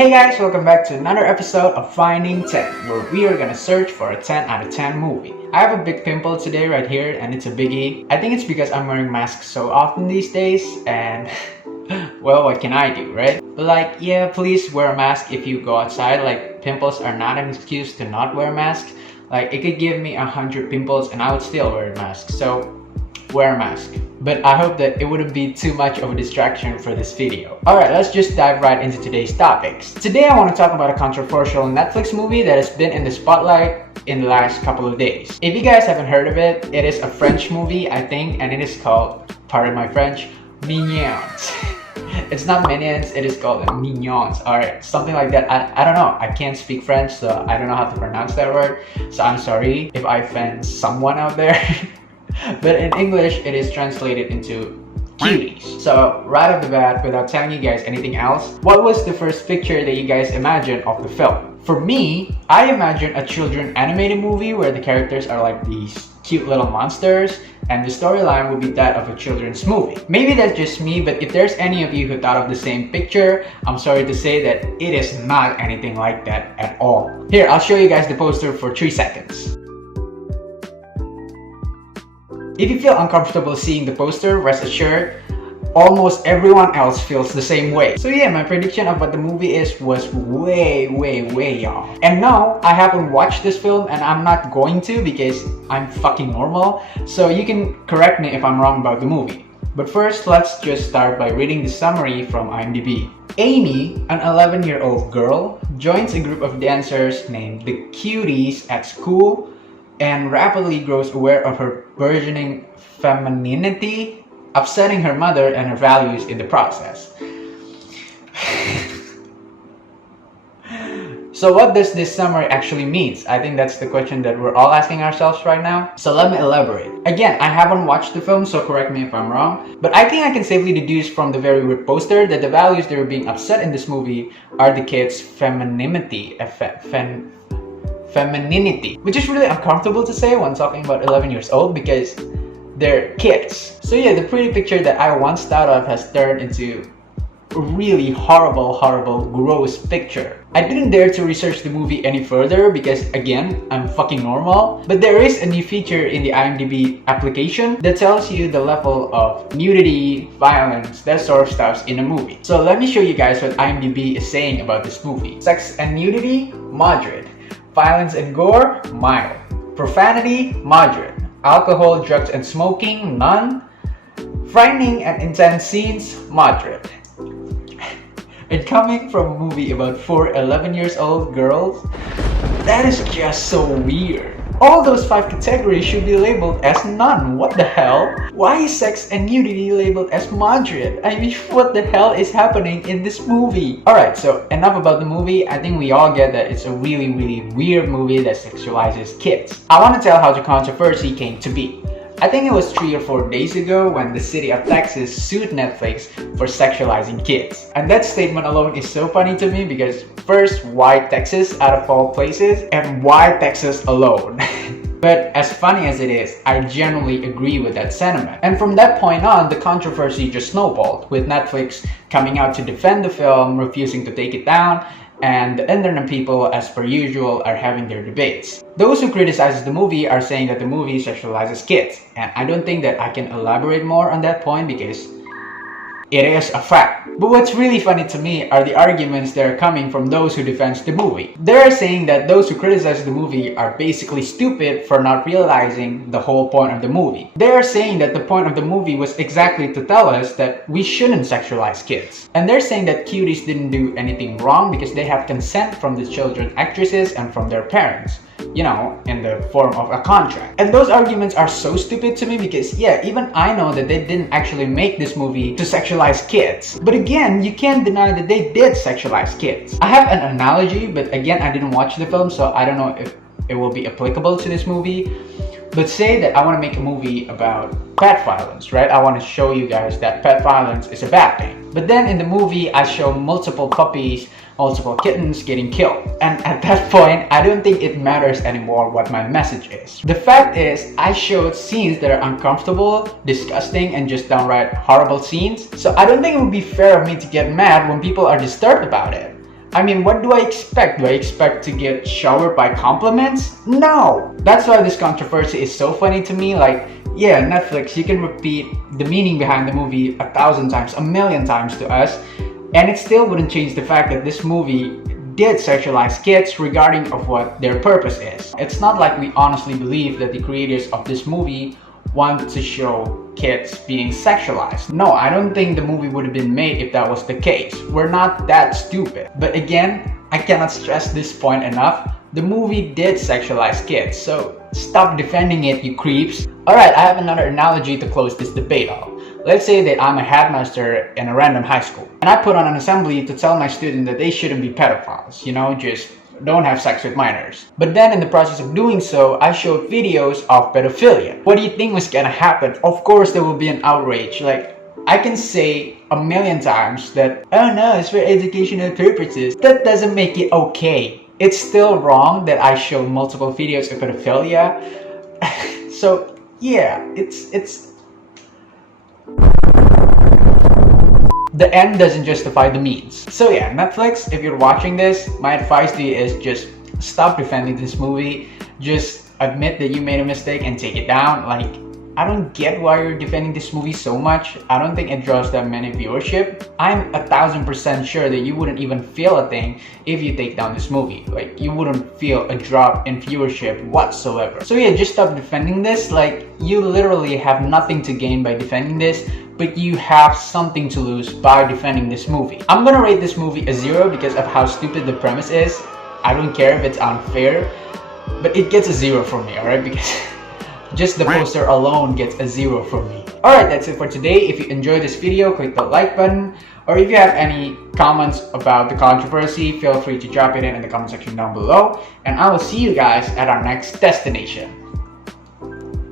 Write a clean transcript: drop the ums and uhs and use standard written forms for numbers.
Hey guys, welcome back to another episode of Finding 10, where we are gonna search for a 10 out of 10 movie. I have a big pimple today right here, and it's a biggie. I think it's because I'm wearing masks so often these days, and well, what can I do, right? But like, yeah, please wear a mask if you go outside. Like, pimples are not an excuse to not wear a mask. Like, it could give me 100 pimples and I would still wear a mask. So wear a mask. But I hope that it wouldn't be too much of a distraction for this video. Alright, let's just dive right into today's topics. Today I want to talk about a controversial Netflix movie that has been in the spotlight in the last couple of days. If you guys haven't heard of it, it is a French movie, I think, and it is called, pardon my French, Mignonnes. It's not Minions, it is called Mignonnes. Alright, something like that. I don't know. I can't speak French, so I don't know how to pronounce that word. So I'm sorry if I offend someone out there. But in English, it is translated into Cuties. So right off the bat, without telling you guys anything else, what was the first picture that you guys imagined of the film? For me, I imagine a children animated movie where the characters are like these cute little monsters, and the storyline would be that of a children's movie. Maybe that's just me, but if there's any of you who thought of the same picture, I'm sorry to say that it is not anything like that at all. Here, I'll show you guys the poster for 3 seconds. If you feel uncomfortable seeing the poster, rest assured, almost everyone else feels the same way. So yeah, my prediction of what the movie is was way off. And no, I haven't watched this film and I'm not going to because I'm fucking normal. So you can correct me if I'm wrong about the movie. But first, let's just start by reading the summary from IMDb. Amy, an 11-year-old girl, joins a group of dancers named the Cuties at school and rapidly grows aware of her burgeoning femininity, upsetting her mother and her values in the process. So what does this summary actually mean? I think that's the question that we're all asking ourselves right now. So let me elaborate. Again, I haven't watched the film, so correct me if I'm wrong. But I think I can safely deduce from the very weird poster that the values that are being upset in this movie are the kids' femininity, which is really uncomfortable to say when talking about 11 years old because they're kids. So yeah, the pretty picture that I once thought of has turned into a really horrible, gross picture. I didn't dare to research the movie any further because again, I'm fucking normal. But there is a new feature in the IMDb application that tells you the level of nudity, violence, that sort of stuff in a movie. So let me show you guys what IMDb is saying about this movie. Sex and nudity, moderate. Violence and gore, mild. Profanity, moderate. Alcohol, drugs, and smoking, none. Frightening and intense scenes, moderate. And coming from a movie about 4 11-year-old girls, that is just so weird. All those 5 categories should be labeled as none. What the hell? Why is sex and nudity labeled as moderate? I mean, what the hell is happening in this movie? Alright, so enough about the movie. I think we all get that it's a really weird movie that sexualizes kids. I want to tell how the controversy came to be. I think it was 3 or 4 days ago when the city of Texas sued Netflix for sexualizing kids. And that statement alone is so funny to me because first, why Texas out of all places? And why Texas alone? But as funny as it is, I genuinely agree with that sentiment. And from that point on, the controversy just snowballed, with Netflix coming out to defend the film, refusing to take it down, and the internet people, as per usual, are having their debates. Those who criticize the movie are saying that the movie sexualizes kids, and I don't think that I can elaborate more on that point because it is a fact. But what's really funny to me are the arguments that are coming from those who defend the movie. They're saying that those who criticize the movie are basically stupid for not realizing the whole point of the movie. They're saying that the point of the movie was exactly to tell us that we shouldn't sexualize kids. And they're saying that Cuties didn't do anything wrong because they have consent from the children actresses and from their parents. You know, in the form of a contract. And those arguments are so stupid to me because yeah, even I know that they didn't actually make this movie to sexualize kids. But again, you can't deny that they did sexualize kids. I have an analogy, but again, I didn't watch the film, so I don't know if it will be applicable to this movie. But say that I want to make a movie about pet violence, right? I want to show you guys that pet violence is a bad thing. But then in the movie, I show multiple puppies, multiple kittens getting killed. And at that point, I don't think it matters anymore what my message is. The fact is, I showed scenes that are uncomfortable, disgusting, and just downright horrible scenes. So I don't think it would be fair of me to get mad when people are disturbed about it. I mean, what do I expect? Do I expect to get showered by compliments? No! That's why this controversy is so funny to me. Like, yeah, Netflix, you can repeat the meaning behind the movie 1,000 times, 1,000,000 times to us, and it still wouldn't change the fact that this movie did sexualize kids regarding of what their purpose is. It's not like we honestly believe that the creators of this movie want to show kids being sexualized. No, I don't think the movie would have been made if that was the case. We're not that stupid. But again, I cannot stress this point enough. The movie did sexualize kids, so stop defending it, you creeps. Alright, I have another analogy to close this debate off. Let's say that I'm a headmaster in a random high school, and I put on an assembly to tell my student that they shouldn't be pedophiles, you know, just don't have sex with minors. But then in the process of doing so, I showed videos of pedophilia. What do you think was gonna happen? Of course there will be an outrage. Like, I can say 1,000,000 times that, oh no, it's for educational purposes. That doesn't make it okay. It's still wrong that I show multiple videos of pedophilia. So yeah, it's the end doesn't justify the means. So yeah, Netflix, if you're watching this, my advice to you is just stop defending this movie. Just admit that you made a mistake and take it down. Like, I don't get why you're defending this movie so much. I don't think it draws that many viewership. I'm 1,000% sure that you wouldn't even feel a thing if you take down this movie. Like, you wouldn't feel a drop in viewership whatsoever. So yeah, just stop defending this. Like, you literally have nothing to gain by defending this, but you have something to lose by defending this movie. I'm gonna rate this movie a 0 because of how stupid the premise is. I don't care if it's unfair, but it gets a 0 for me, alright? Because just the poster alone gets a 0 for me. Alright, that's it for today. If you enjoyed this video, click the like button. Or if you have any comments about the controversy, feel free to drop it in the comment section down below. And I will see you guys at our next destination.